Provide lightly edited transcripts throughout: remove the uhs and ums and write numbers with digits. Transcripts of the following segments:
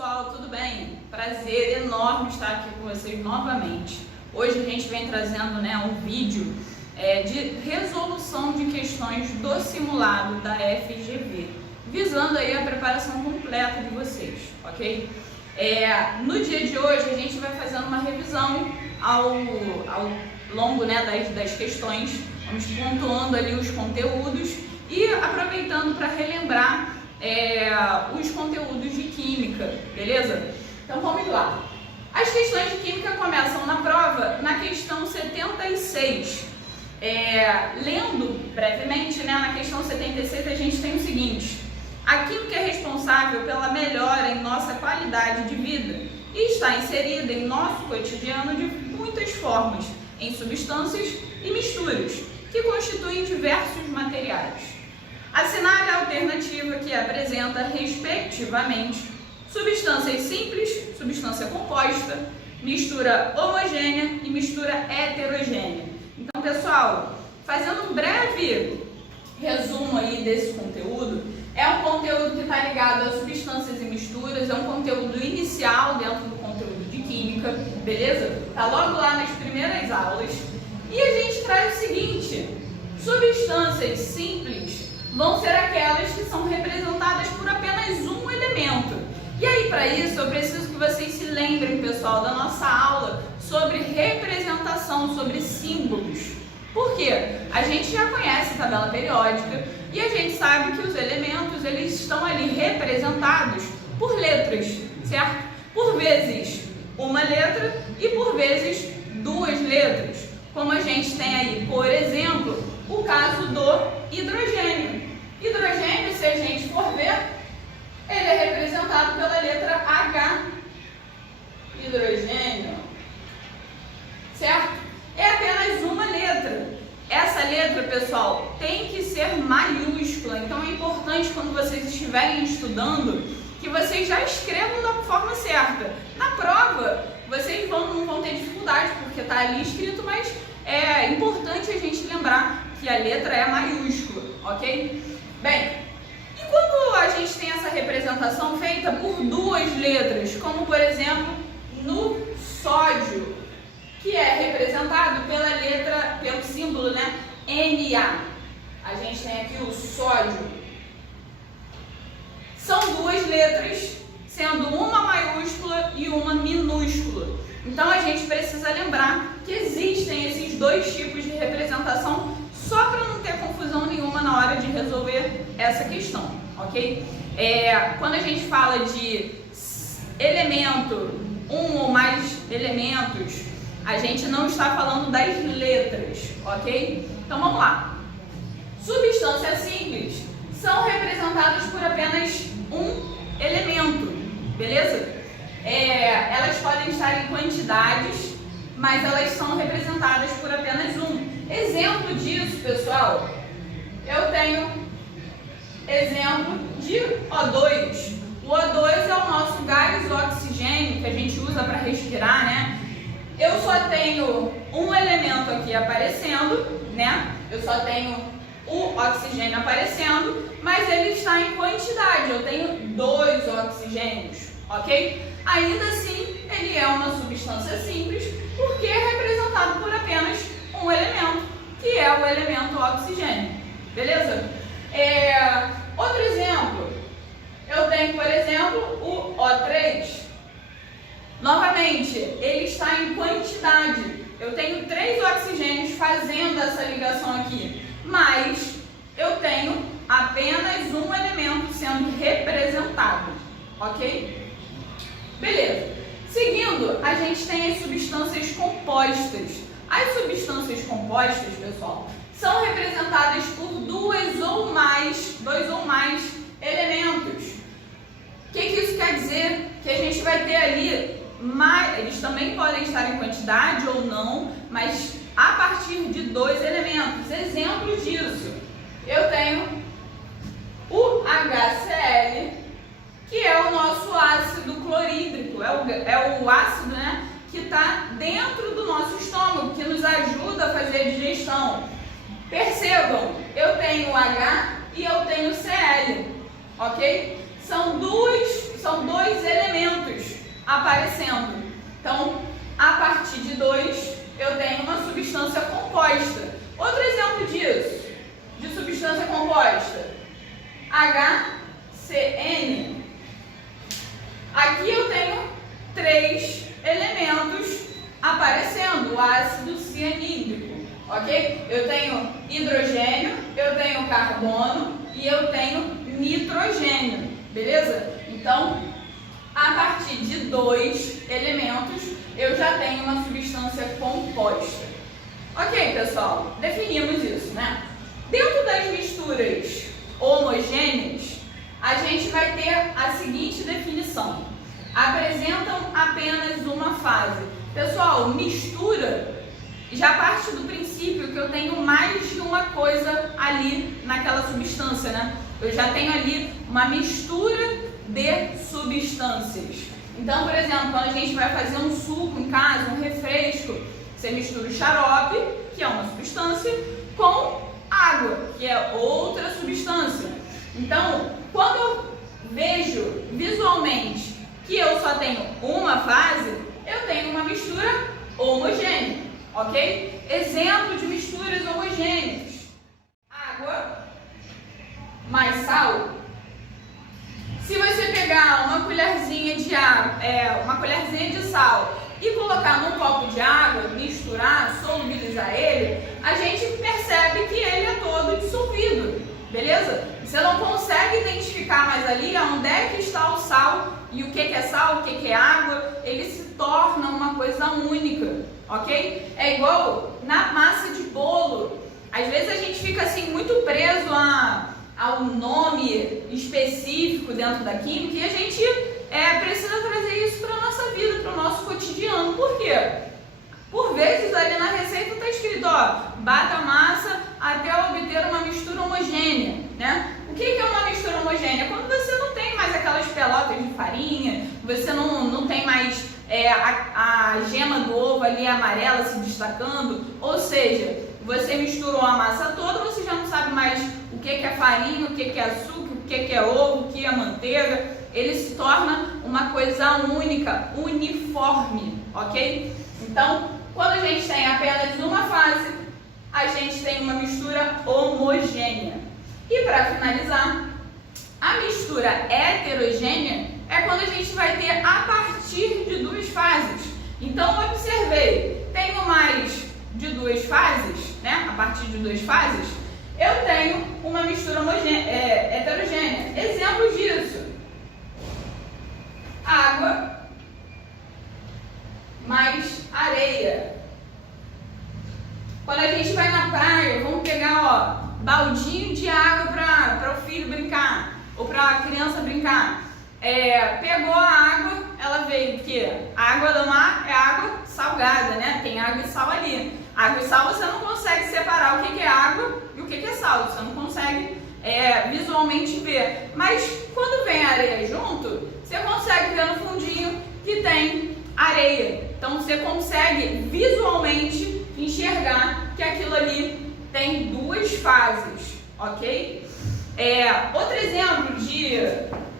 pessoal, tudo bem? Prazer enorme estar aqui com vocês novamente. Hoje a gente vem trazendo um vídeo de resolução de questões do simulado da FGV, visando aí a preparação completa de vocês, ok? No dia de hoje a gente vai fazendo uma revisão ao longo das questões, vamos pontuando ali os conteúdos e aproveitando para relembrar os conteúdos de química, beleza? Então vamos lá. As questões de química começam na prova na questão 76. Lendo brevemente, na questão 76 a gente tem o seguinte: a química é responsável pela melhora em nossa qualidade de vida e está inserida em nosso cotidiano de muitas formas, em substâncias e misturas, que constituem diversos materiais. Assinale a alternativa que apresenta, respectivamente, substâncias simples, substância composta, mistura homogênea e mistura heterogênea. Então, pessoal, fazendo um breve resumo aí desse conteúdo, é um conteúdo que está ligado a substâncias e misturas, é um conteúdo inicial dentro do conteúdo de química, beleza? Está logo lá nas primeiras aulas. E a gente traz o seguinte: substâncias simples vão ser aquelas que são representadas por apenas um elemento. E aí, para isso, eu preciso que vocês se lembrem, pessoal, da nossa aula sobre representação, sobre símbolos. Por quê? A gente já conhece a tabela periódica e a gente sabe que os elementos, eles estão ali representados por letras, certo? Por vezes uma letra e por vezes duas letras. Como a gente tem aí, por exemplo, o caso do hidrogênio. Hidrogênio, se a gente for ver, ele é representado pela letra H. Hidrogênio, certo? É apenas uma letra. Essa letra, pessoal, tem que ser maiúscula. Então é importante, quando vocês estiverem estudando, que vocês já escrevam da forma certa. Na prova, vocês não vão ter dificuldade, porque está ali escrito, mas é importante a gente lembrar que a letra é maiúscula, ok? Bem, e quando a gente tem essa representação feita por duas letras, como por exemplo no sódio, que é representado pelo símbolo, Na. A gente tem aqui o sódio. São duas letras, sendo uma maiúscula e uma minúscula. Então a gente precisa lembrar que existem esses dois tipos de representação, só para não ter confusão nenhuma na hora de resolver essa questão, ok? Quando a gente fala de elemento, um ou mais elementos, a gente não está falando das letras, ok? Então vamos lá. Substâncias simples são representadas por apenas um elemento, beleza? Elas podem estar em quantidades, mas elas são representadas por apenas um. Exemplo disso, pessoal, eu tenho exemplo de O2. O O2 é o nosso gás oxigênio que a gente usa para respirar, Eu só tenho um elemento aqui aparecendo, Eu só tenho o oxigênio aparecendo, mas ele está em quantidade. Eu tenho 2 oxigênios, ok? Ainda assim, ele é uma substância simples, porque é representado por apenas um elemento, que é o elemento oxigênio, beleza? Outro exemplo, eu tenho, por exemplo, o O3. Novamente, ele está em quantidade. Eu tenho 3 oxigênios fazendo essa ligação aqui, mas eu tenho apenas um elemento sendo representado, ok? Beleza. Seguindo, a gente tem as substâncias compostas. As substâncias compostas, pessoal, são representadas por dois ou mais elementos. O que isso quer dizer? Que a gente vai ter ali eles também podem estar em quantidade ou não, mas a partir de 2 elementos. Exemplo disso, eu tenho o HCl, que é o nosso ácido clorídrico, é o ácido, que está dentro do nosso estômago, que nos ajuda a fazer a digestão. Percebam, eu tenho H e eu tenho Cl, ok? São dois elementos aparecendo. Então, a partir de 2, eu tenho uma substância composta. Outro exemplo disso, de substância composta, HCN. Aqui eu tenho 3 elementos aparecendo, o ácido cianídrico, ok? Eu tenho hidrogênio, eu tenho carbono e eu tenho nitrogênio, beleza? Então, a partir de 2 elementos, eu já tenho uma substância composta. Ok, pessoal? Definimos isso, né? Dentro das misturas homogêneas, a gente vai ter a seguinte definição: apresentam apenas uma fase. Pessoal, mistura já parte do princípio que eu tenho mais de uma coisa ali naquela substância, né? Eu já tenho ali uma mistura de substâncias. Então, por exemplo, quando a gente vai fazer um suco em casa, um refresco, você mistura o xarope, que é uma substância, com água, que é outra substância. Então, quando eu vejo visualmente que eu só tenho uma fase, eu tenho uma mistura homogênea, ok? Exemplo de misturas homogêneas: água mais sal. Se você pegar uma colherzinha de água, uma colherzinha de sal e colocar num copo de água, misturar, solubilizar ele, a gente percebe que ele é todo dissolvido, beleza? Você não consegue identificar mais ali onde é que está o sal e o que é sal, o que é água, ele se torna uma coisa única, ok? É igual na massa de bolo. Às vezes a gente fica assim muito preso ao nome específico dentro da química e a gente precisa trazer isso para a nossa vida, para o nosso cotidiano. Por quê? Por vezes ali na receita está escrito, ó, bata a massa até obter uma mistura homogênea, né? O que é uma mistura homogênea? Quando você não tem mais aquelas pelotas de farinha, você não tem mais a gema do ovo ali amarela se destacando, ou seja, você misturou a massa toda, você já não sabe mais o que é farinha, o que é açúcar, o que é ovo, o que é manteiga. Ele se torna uma coisa única, uniforme, ok? Então, quando a gente tem apenas uma fase, a gente tem uma mistura homogênea. E para finalizar, a mistura heterogênea é quando a gente vai ter a partir de 2 fases. Então, observei, tenho mais de 2 fases, né? A partir de 2 fases, eu tenho uma mistura heterogênea. Exemplo disso: água mais areia. Quando a gente vai na praia, vamos pegar, ó, baldinho de água para o filho brincar, ou para a criança brincar. Pegou a água, ela veio, porque a água do mar é água salgada, né? Tem água e sal ali. Água e sal você não consegue separar o que é água e o que é sal, você não consegue visualmente ver. Mas quando vem a areia junto, você consegue ver no fundinho que tem areia. Então você consegue visualmente enxergar que aquilo ali tem 2 fases, ok? Outro exemplo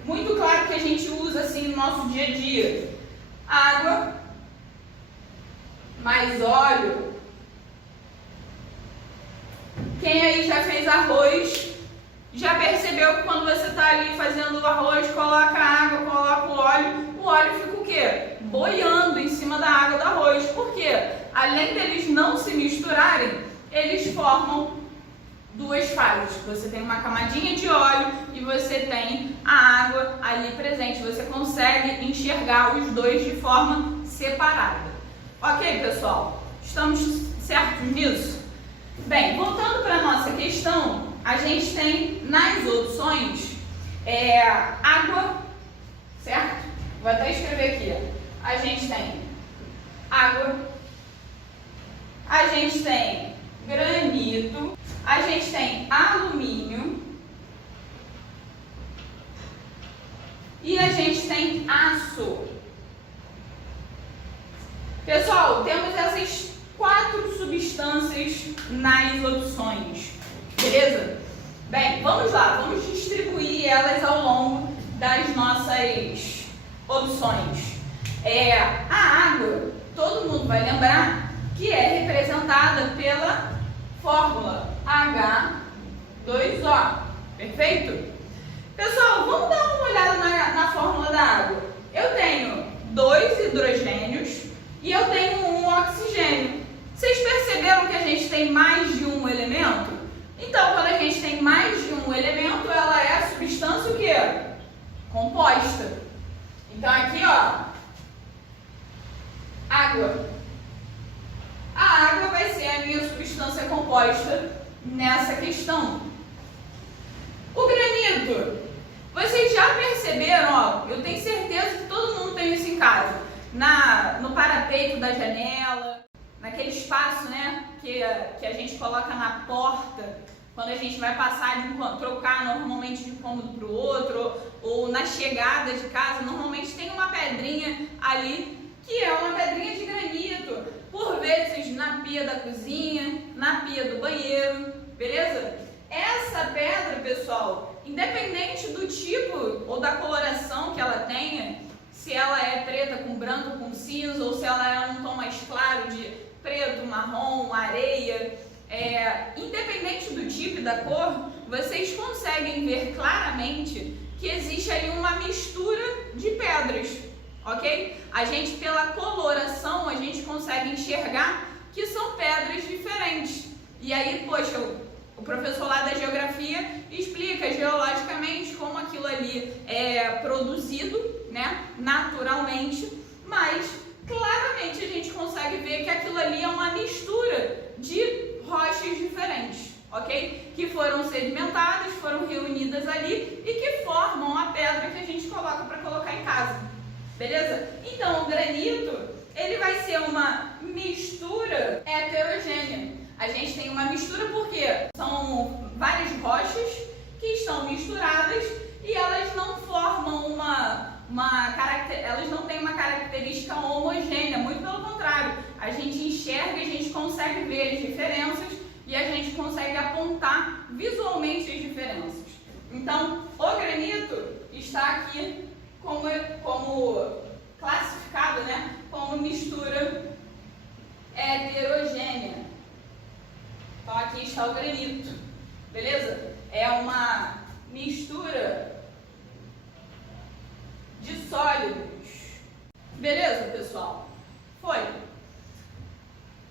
muito claro que a gente usa assim no nosso dia a dia: água mais óleo. Quem aí já fez arroz, já percebeu que quando você está ali fazendo o arroz, coloca a água, coloca o óleo fica o quê? Boiando em cima da água do arroz. Por quê? Além deles não se misturarem, eles formam 2 fases. Você tem uma camadinha de óleo e você tem a água ali presente. Você consegue enxergar os 2 de forma separada. Ok, pessoal? Estamos certos nisso? Bem, voltando para a nossa questão, a gente tem nas opções água, certo? Vou até escrever aqui. A gente tem água, a gente tem granito, a gente tem alumínio e a gente tem aço. Pessoal, temos essas 4 substâncias nas opções, beleza? Bem, vamos lá, vamos distribuir elas ao longo das nossas opções. A água, todo mundo vai lembrar que é representada pela fórmula H2O, perfeito? Pessoal, vamos dar uma olhada na fórmula da água. Eu tenho 2 hidrogênios e eu tenho 1 oxigênio. Vocês perceberam que a gente tem mais de um elemento? Então, quando a gente tem mais de um elemento, ela é a substância o quê? Composta. Então, aqui, ó, água. A água vai ser a minha substância composta nessa questão. O granito. Vocês já perceberam, ó, eu tenho certeza que todo mundo tem isso em casa. No parapeito da janela, naquele espaço, né, que a gente coloca na porta, quando a gente vai passar trocar normalmente de um cômodo para o outro, ou na chegada de casa, normalmente tem uma pedrinha ali, que é uma pedrinha de granito, por vezes na pia da cozinha, na pia do banheiro, beleza? Essa pedra, pessoal, independente do tipo ou da coloração que ela tenha, se ela é preta com branco com cinza, ou se ela é um tom mais claro de preto, marrom, areia, independente do tipo e da cor, vocês conseguem ver claramente que existe ali uma mistura de pedras, ok? A gente, pela coloração, a gente consegue enxergar que são pedras diferentes. E aí, poxa, o professor lá da geografia explica geologicamente como aquilo ali é produzido, né, naturalmente, mas claramente a gente consegue ver que aquilo ali é uma mistura de rochas diferentes, ok? Que foram sedimentadas, foram reunidas ali e que formam a pedra que a gente coloca para colocar em casa, beleza? Então, o granito, ele vai ser uma mistura heterogênea. A gente tem uma mistura porque são várias rochas que estão misturadas e elas não formam elas não têm uma característica homogênea, muito pelo contrário. A gente enxerga, a gente consegue ver as diferenças e a gente consegue apontar visualmente as diferenças. Então, o granito está aqui como classificado, né, como mistura heterogênea. Então, aqui está o granito, beleza? É uma mistura de sólidos. Beleza, pessoal? Foi.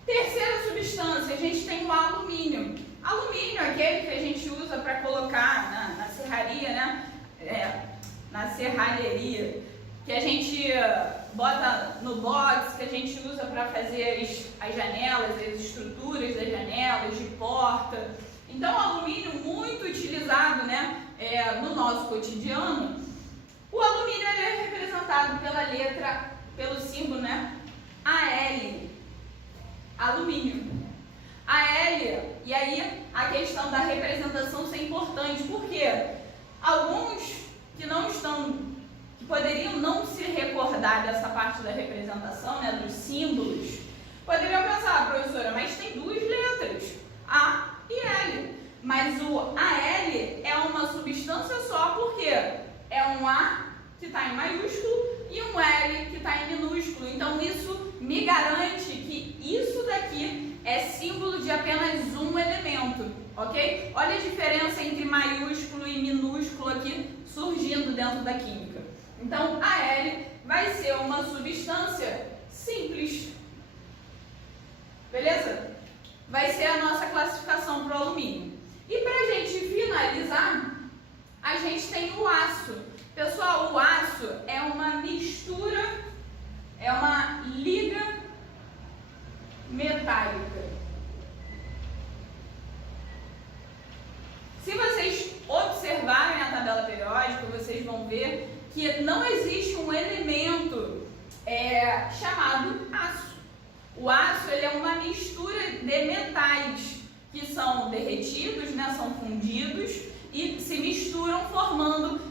Terceira substância, a gente tem o alumínio. Alumínio é aquele que a gente usa para colocar na serraria, né? Na serralheria, que a gente bota no box, que a gente usa para fazer as janelas, as estruturas das janelas, de porta. Então, o alumínio muito utilizado, né, no nosso cotidiano. O alumínio ele é representado pelo símbolo, né, AL, alumínio. AL, e aí a questão da representação ser importante, porque alguns que poderiam não se recordar dessa parte da representação, né, dos símbolos, poderiam pensar, professora, mas tem 2 letras, A e L. Mas o AL é uma substância só porque é um A que está em maiúsculo e um L que está em minúsculo. Então, isso me garante que isso daqui é símbolo de apenas um elemento, ok? Olha a diferença entre maiúsculo e minúsculo aqui surgindo dentro da química. Então, AL vai ser uma substância simples, beleza? Vai ser a nossa classificação para o alumínio. E para a gente finalizar, a gente tem o aço. Pessoal, o aço é uma mistura, é uma liga metálica. Se vocês observarem a tabela periódica, vocês vão ver que não existe um elemento chamado aço. O aço ele é uma mistura de metais que são derretidos, né, são fundidos e se misturam formando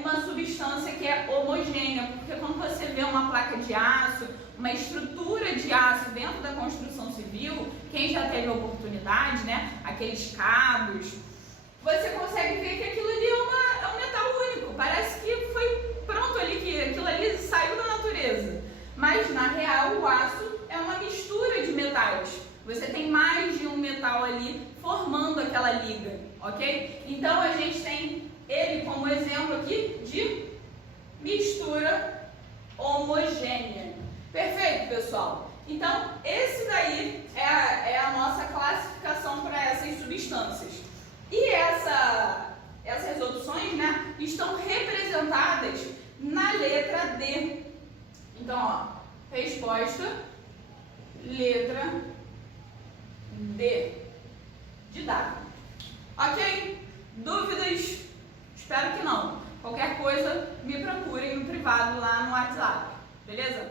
uma substância que é homogênea, porque quando você vê uma placa de aço, uma estrutura de aço dentro da construção civil, quem já teve a oportunidade, né, aqueles cabos, você consegue ver que aquilo ali é um metal único, parece que foi pronto ali, que aquilo ali saiu da natureza. aquela liga, ok? Então a gente tem ele como exemplo aqui de mistura homogênea. Perfeito, pessoal? Então, esse daí é a nossa classificação para essas substâncias. E essas opções, né, estão representadas na letra D. Então, ó, resposta, letra D, de dado. Ok? Dúvidas? Espero que não. Qualquer coisa, me procurem no privado lá no WhatsApp. Beleza?